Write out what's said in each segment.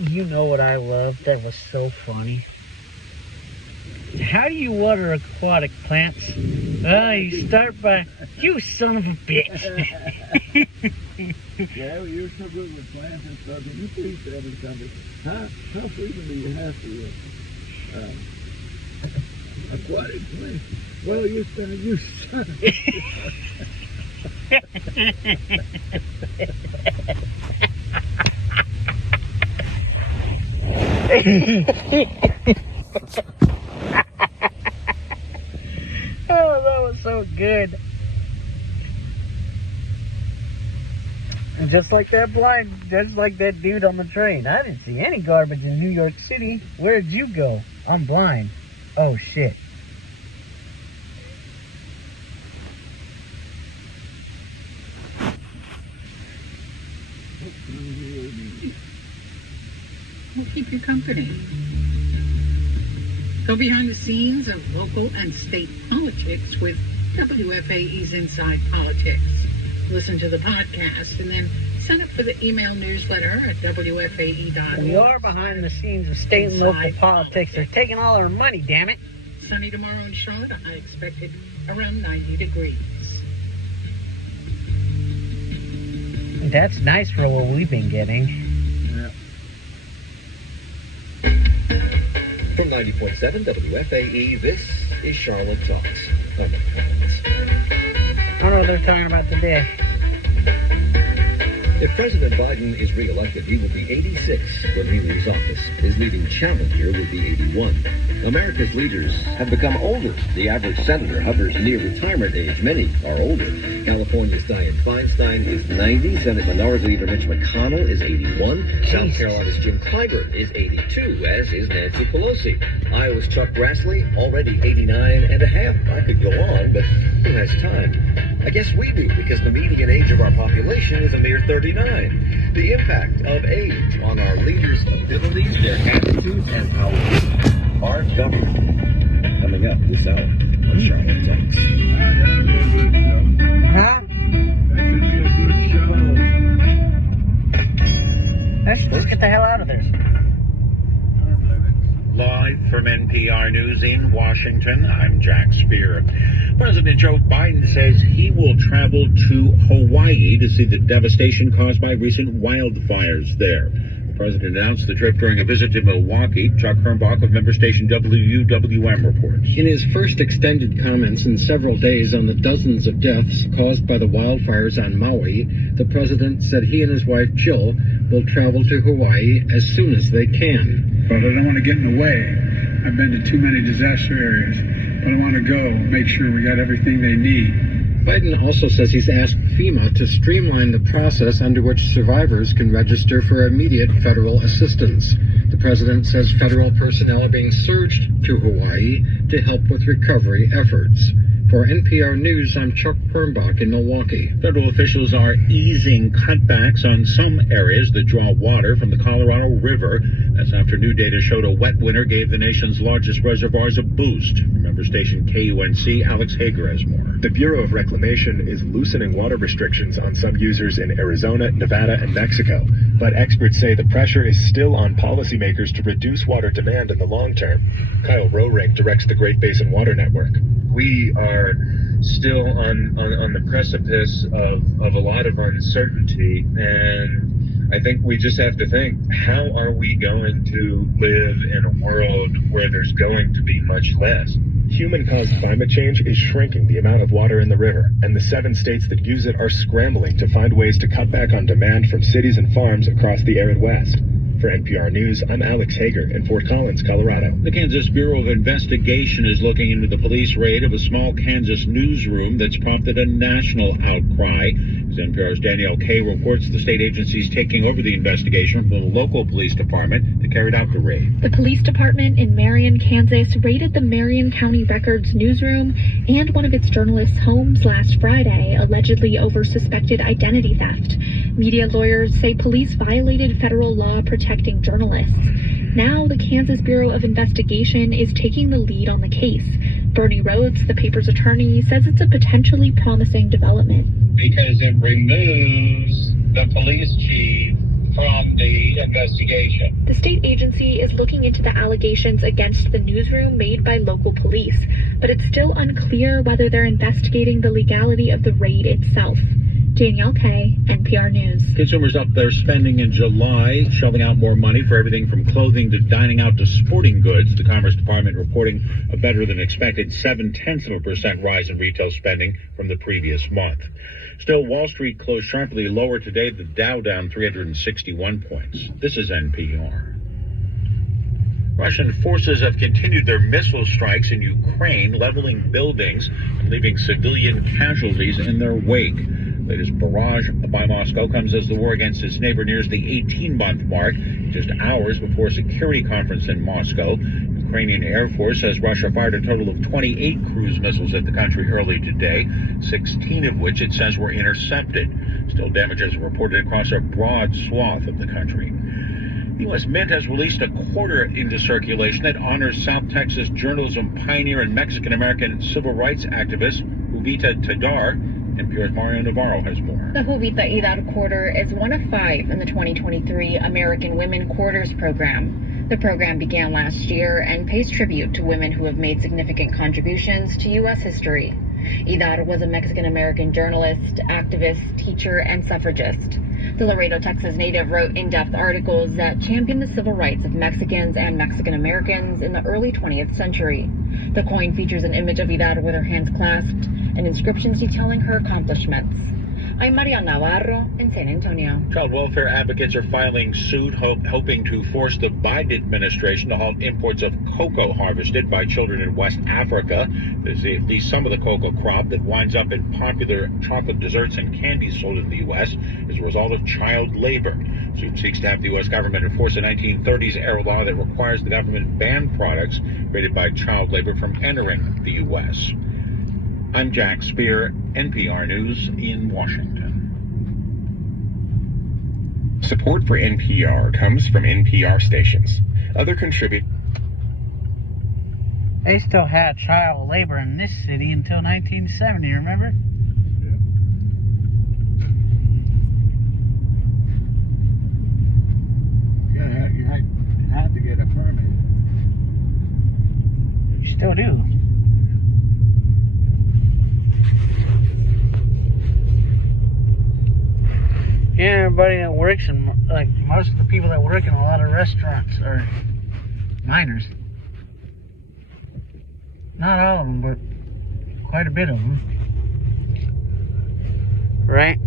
You know what I love? That was so funny. How do you water aquatic plants? You start by, you son of a bitch. Yeah, well, you're so good with plants and stuff. Can you please tell me something? How frequently do you have to aquatic plants? Well, you son of a Oh, that was so good. And just like that dude on the train. I didn't see any garbage in New York City. Where'd you go? I'm blind. Oh, shit. We'll keep you company. Go behind the scenes of local and state politics with WFAE's Inside Politics. Listen to the podcast and then sign up for the email newsletter at WFAE.org. We are behind the scenes of state and local politics. They're taking all our money, damn it. Sunny tomorrow in Charlotte. I expected around 90 degrees. That's nice for what we've been getting. Yeah. From 90.7 WFAE, this is Charlotte Talks. I'm Nick Collins. I don't know what they're talking about today. If President Biden is re-elected, he will be 86 when he leaves office. His leading challenger will be 81. America's leaders have become older. The average senator hovers near retirement age. Many are older. California's Dianne Feinstein is 90. Senate Minority Leader Mitch McConnell is 81. South Carolina's Jim Clyburn is 82, as is Nancy Pelosi. Iowa's Chuck Grassley, already 89 and a half. I could go on, but who has time? I guess we do, because the median age of our population is a mere 39. The impact of age on our leaders' abilities, their attitudes, and how our government. Coming up this hour on Charlotte Talks. Huh? Let's just get the hell out of this. Live from NPR News in Washington, I'm Jack Spear. President Joe Biden says he will travel to Hawaii to see the devastation caused by recent wildfires there. The president announced the trip during a visit to Milwaukee. Chuck Hermbach of member station WUWM reports. In his first extended comments in several days on the dozens of deaths caused by the wildfires on Maui, the president said he and his wife Jill will travel to Hawaii as soon as they can. But I don't want to get in the way. I've been to too many disaster areas, but I want to go, make sure we got everything they need. Biden also says he's asked FEMA to streamline the process under which survivors can register for immediate federal assistance. The president says federal personnel are being surged to Hawaii to help with recovery efforts. For NPR News, I'm Chuck Hermbach in Milwaukee. Federal officials are easing cutbacks on some areas that draw water from the Colorado River. That's after new data showed a wet winter gave the nation's largest reservoirs a boost. Member station KUNC, Alex Hager has more. The Bureau of Reclamation is loosening water restrictions on some users in Arizona, Nevada, and Mexico. But experts say the pressure is still on policymakers to reduce water demand in the long term. Kyle Roehrig directs the Great Basin Water Network. We are still on the precipice of a lot of uncertainty, and I think we just have to think, how are we going to live in a world where there's going to be much less? Human-caused climate change is shrinking the amount of water in the river, and the 7 states that use it are scrambling to find ways to cut back on demand from cities and farms across the arid West. For NPR News, I'm Alex Hager in Fort Collins, Colorado. The Kansas Bureau of Investigation is looking into the police raid of a small Kansas newsroom that's prompted a national outcry. As NPR's Danielle Kay reports, the state agency is taking over the investigation from the local police department that carried out the raid. The police department in Marion, Kansas, raided the Marion County Record's newsroom and one of its journalists' homes last Friday, allegedly over suspected identity theft. Media lawyers say police violated federal law protecting journalists. Now, the Kansas Bureau of Investigation is taking the lead on the case. Bernie Rhodes, the paper's attorney, says it's a potentially promising development. Because it removes the police chief from the investigation. The state agency is looking into the allegations against the newsroom made by local police, but it's still unclear whether they're investigating the legality of the raid itself. Danielle Kay, NPR News. Consumers upped their spending in July, shelling out more money for everything from clothing to dining out to sporting goods. The Commerce Department reporting a better than expected 0.7% rise in retail spending from the previous month. Still, Wall Street closed sharply lower today, the Dow down 361 points. This is NPR. Russian forces have continued their missile strikes in Ukraine, leveling buildings and leaving civilian casualties in their wake. Latest barrage by Moscow comes as the war against its neighbor nears the 18-month mark, just hours before a security conference in Moscow. Ukrainian Air Force says Russia fired a total of 28 cruise missiles at the country early today, 16 of which it says were intercepted. Still, damages are reported across a broad swath of the country. The U.S. Mint has released a quarter into circulation that honors South Texas journalism pioneer and Mexican-American civil rights activist Jovita Tadar. NPR's Mario Navarro has more. The Jovita Tadar Quarter is one of 5 in the 2023 American Women Quarters program. The program began last year and pays tribute to women who have made significant contributions to U.S. history. Tadar was a Mexican-American journalist, activist, teacher, and suffragist. The Laredo, Texas native wrote in-depth articles that championed the civil rights of Mexicans and Mexican-Americans in the early 20th century. The coin features an image of Tadar with her hands clasped and inscriptions detailing her accomplishments. I'm Maria Navarro in San Antonio. Child welfare advocates are filing suit hoping to force the Biden administration to halt imports of cocoa harvested by children in West Africa. There's at least some of the cocoa crop that winds up in popular chocolate desserts and candies sold in the U.S. as a result of child labor. Suit seeks to have the U.S. government enforce a 1930s era law that requires the government ban products created by child labor from entering the U.S. I'm Jack Spear, NPR News in Washington. Support for NPR comes from NPR stations. Other contribute. They still had child labor in this city until 1970, remember? You had to get a permit. You still do. Yeah, everybody that works in, like, most of the people that work in a lot of restaurants are minors. Not all of them, but quite a bit of them. Right?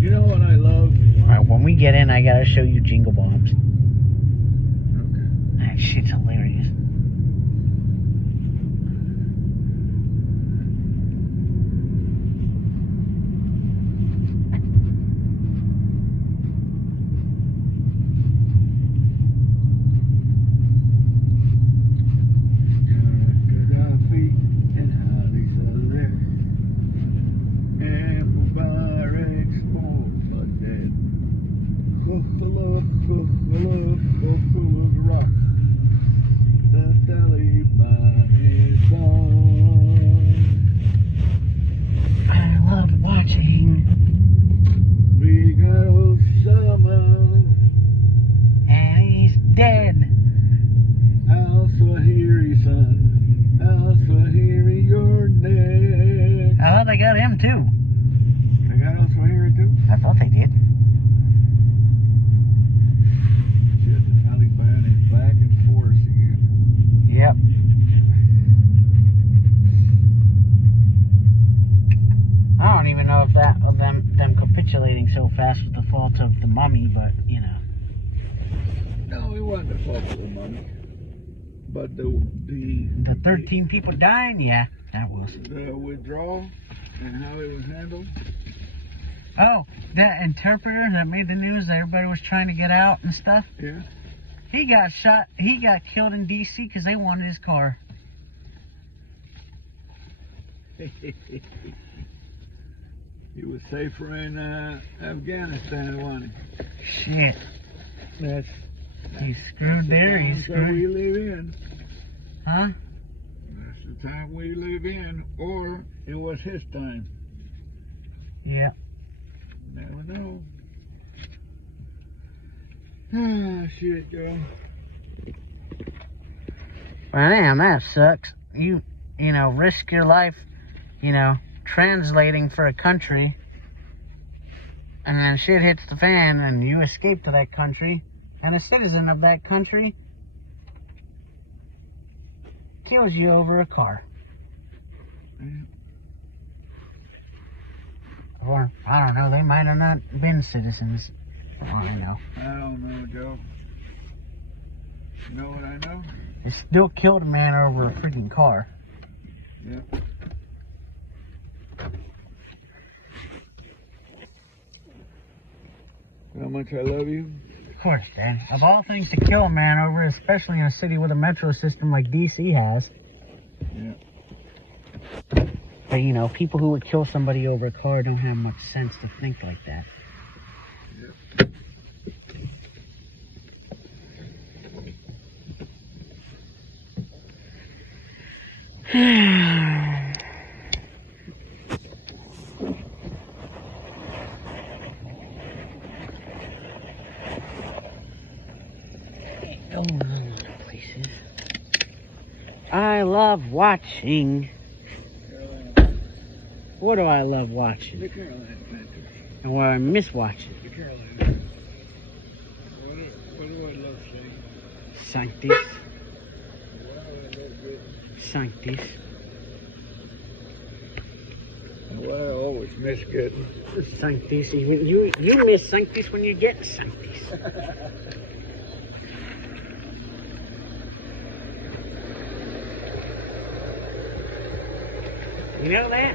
You know what I love? Alright, when we get in, I gotta show you Jingle Bobs. Okay. That shit's hilarious. I love watching. We got Osama. And he's dead. Al-Fahiri, son. Al-Fahiri, you're next. I thought they got him too. They got Al-Fahiri too? I thought they did. Shit, the Taliban is back in force again. Yep. I don't even know if them capitulating so fast was the fault of the mummy, but you know. No, it wasn't the fault of the money. But the 13 people dying, yeah, that was. The withdrawal and how it was handled. Oh, that interpreter that made the news that everybody was trying to get out and stuff. Yeah. He got shot. He got killed in D.C. because they wanted his car. He was safer in Afghanistan, wasn't he? Shit. He's screwed there. He's screwed. We live in. Huh? That's the time we live in, or it was his time. Yeah. Never know. Ah, shit, Joe. Well, damn, that sucks. You know, risk your life, translating for a country, and then shit hits the fan, and you escape to that country, and a citizen of that country kills you over a car. Or, I don't know, they might have not been citizens. For all I know. I don't know, Joe. You know what I know? They still killed a man over a freaking car. Yeah. How much I love you? Of course, Dad. Of all things to kill a man over, especially in a city with a metro system like DC has. Yeah. But, people who would kill somebody over a car don't have much sense to think like that. Going a lot of places. I love watching. What do I love watching? The Carolina Panthers. And what I miss watching? The Carolina. What do I love saying? Sanctis. Sanctis. Well, I always miss getting. Sanctis. You miss Sanctis when you get Sanctis. You know that?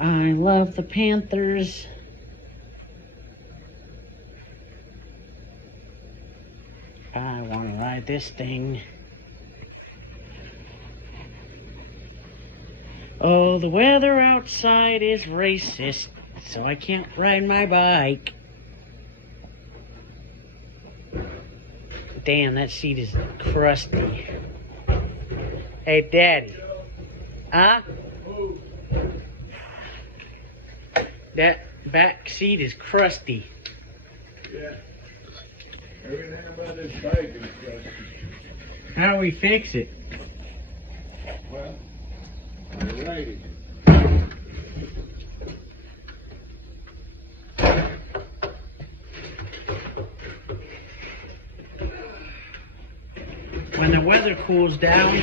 I love the Panthers. I want to ride this thing. Oh, the weather outside is racist, so I can't ride my bike. Damn, that seat is crusty. Hey, Daddy. Huh? That back seat is crusty. Yeah. Everything about this bike is crusty. How do we fix it? Well, I ride it. When the weather cools down.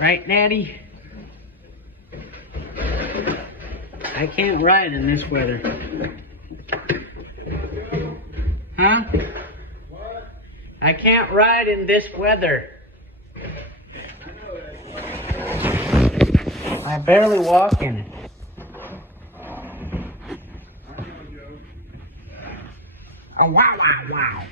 Right, Daddy? I can't ride in this weather. Huh? What? I can't ride in this weather. I'm barely walking. Oh, wow, wow, wow.